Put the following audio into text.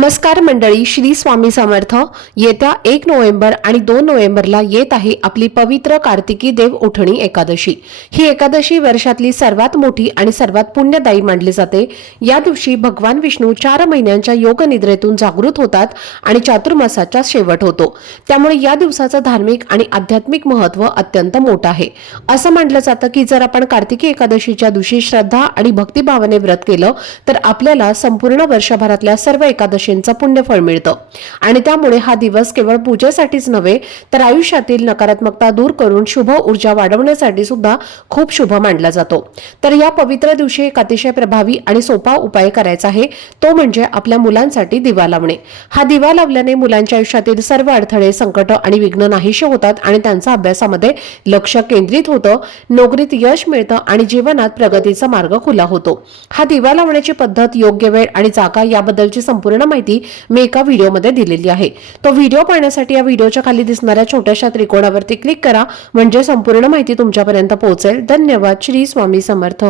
नमस्कार मंडळी, श्री स्वामी समर्थ। येत्या 1 नोव्हेंबर आणि 2 नोव्हेंबरला येत आहे आपली पवित्र कार्तिकी देव उठणी एकादशी। ही एकादशी वर्षातली सर्वात मोठी आणि सर्वात पुण्यदायी मानली जाते। या दिवशी भगवान विष्णू 4 महिन्यांच्या योग निद्रेतून जागृत होतात आणि चातुर्मासाचा शेवट होतो। त्यामुळे या दिवसाचं धार्मिक आणि आध्यात्मिक महत्त्व अत्यंत मोठं आहे। असं मानलं जातं की जर आपण कार्तिकी एकादशीच्या दिवशी श्रद्धा आणि भक्तिभावाने व्रत केलं तर आपल्याला संपूर्ण वर्षभरातल्या सर्व एकादशींचं पुण्यफळ मिळतं आणि त्यामुळे हा दिवस केवळ पूजेसाठीच नव्हे तर आयुष्यातील नकारात्मकता दूर करून शुभ ऊर्जा वाढवण्यासाठी सुद्धा खूप शुभ मानला जातो। तर या पवित्र दिवशी एक अतिशय प्रभावी आणि सोपा उपाय करायचा आहे, तो म्हणजे आपल्या मुलांसाठी दिवा लावणे। हा दिवा लावल्याने मुलांच्या आयुष्यातील सर्व अडथळे, संकट आणि विघ्न नाहीसे होतात आणि त्यांचा अभ्यासामध्ये लक्ष केंद्रित होतं, नोकरीत यश मिळतं आणि जीवनात प्रगतीचा मार्ग खुला होतो। हा दिवा लावण्याची पद्धत, योग्य वेळ आणि जागा याबद्दलची संपूर्ण माहिती मी एका व्हिडिओमध्ये दिलेली आहे। तो व्हिडिओ पाहण्यासाठी या व्हिडिओच्या खाली दिसणाऱ्या छोट्याशा त्रिकोणावरती क्लिक करा, म्हणजे संपूर्ण माहिती तुमच्यापर्यंत पोहोचेल। धन्यवाद। श्री स्वामी समर्थ।